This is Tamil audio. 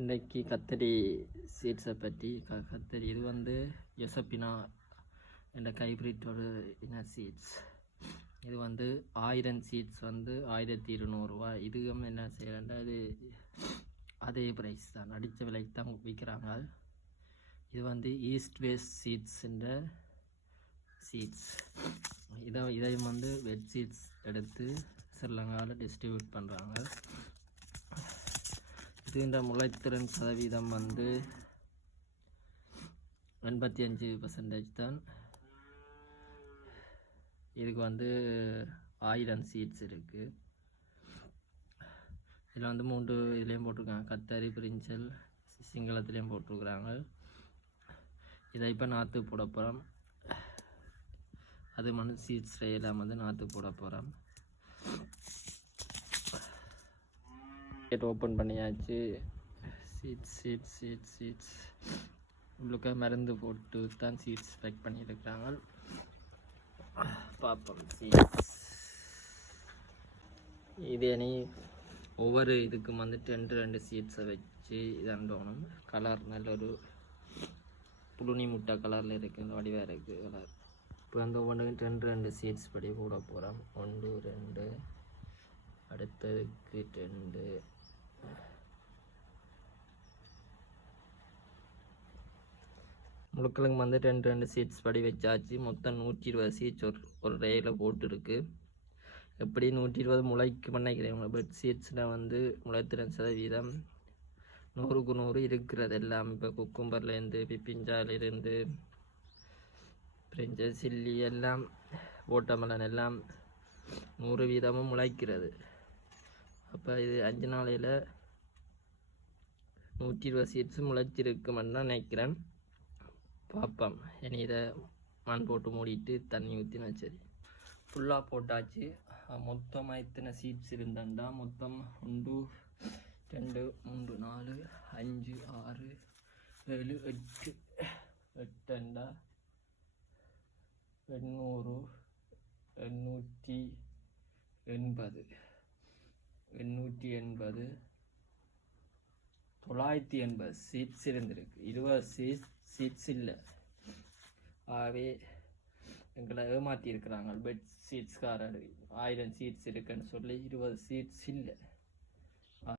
இன்றைக்கி கத்தரி சீட்ஸை பற்றி கத்தரி இது வந்து யொசப்பினா என்ற ஹைப்ரிட்டோட இன சீட்ஸ். இது வந்து 1000 சீட்ஸ் வந்து 1200 ரூபா. இதுவும் என்ன செய்யறேன்டா, இது அதே ப்ரைஸ் தான், அடித்த விலைக்கு தான் விற்கிறாங்க. இது வந்து ஈஸ்ட் வேஸ்ட் சீட்ஸுன்ற சீட்ஸ். இதையும் வந்து வெட் சீட்ஸ் எடுத்து ஸ்ரீலங்காவில் டிஸ்ட்ரிபியூட் பண்ணுறாங்க. இதுன்ற முளைத்திறன் சதவீதம் வந்து 85% தான். இதுக்கு வந்து 1000 சீட்ஸ் இருக்குது. இதில் வந்து 3 இதுலேயும் போட்டிருக்காங்க, கத்தரி, பிரிஞ்சல், சிங்களத்துலேயும் போட்டிருக்குறாங்க. இதை இப்போ நாற்று போட போகிறோம். அது மண் சீட்ஸ் எல்லாம் வந்து நாற்று போட போகிறோம். ஓப்பன் பண்ணியாச்சு. சீட்ஸ் உங்களுக்கு மருந்து போட்டு தான் சீட்ஸ் பேக் பண்ணியிருக்கிறாங்க. பார்ப்போம் சீட்ஸ். இதே நீ ஒவ்வொரு இதுக்கும் வந்து 2 சீட்ஸை வச்சு இதண்டோணும். கலர் நல்ல ஒரு புழுனி முட்டை கலரில் இருக்குது, வடிவாக இருக்குது கலர். இப்போ வந்து ஒவ்வொன்றுக்கும் 2 சீட்ஸ் படி போட போகிறோம். 1 2, அடுத்ததுக்கு 2. முழுக்களுக்கு வந்து 2 சீட்ஸ் படி வச்சாச்சு. மொத்தம் 120 சீட்ஸ் ஒரு ரேயில் போட்டுருக்கு. எப்படி 120 முளைக்கு பண்ணிக்கிறேன். பெட் சீட்ஸில் வந்து முளைத்திறன் சதவீதம் 100க்கு 100 இருக்கிறது எல்லாம். இப்போ குக்கும்பர்லேருந்து, பிப்பிஞ்சாலிருந்து, பிரிஞ்சல், சில்லி எல்லாம், ஓட்டமலன் எல்லாம் 100% முளைக்கிறது. அப்போ இது 5 நாளையில் 120 சீட்ஸு முளைச்சிருக்குமென்னு தான் நினைக்கிறேன். பார்ப்போம். இனி இதை மண் போட்டு மூடிட்டு தண்ணி ஊற்றினா சரி. ஃபுல்லாக போட்டாச்சு. மொத்தமாக இத்தனை சீட்ஸ் இருந்தாண்டா மொத்தம் 1 2 3 4 5 6 7 8 8 800 880 980 சீட்ஸ் இருந்திருக்கு. 20 சீட்ஸ் இல்லை. ஆகவே எங்களை ஏமாற்றி இருக்கிறாங்க பெட் சீட்ஸ்காரர். 1000 சீட்ஸ் இருக்குன்னு சொல்லி 20 சீட்ஸ் இல்லை.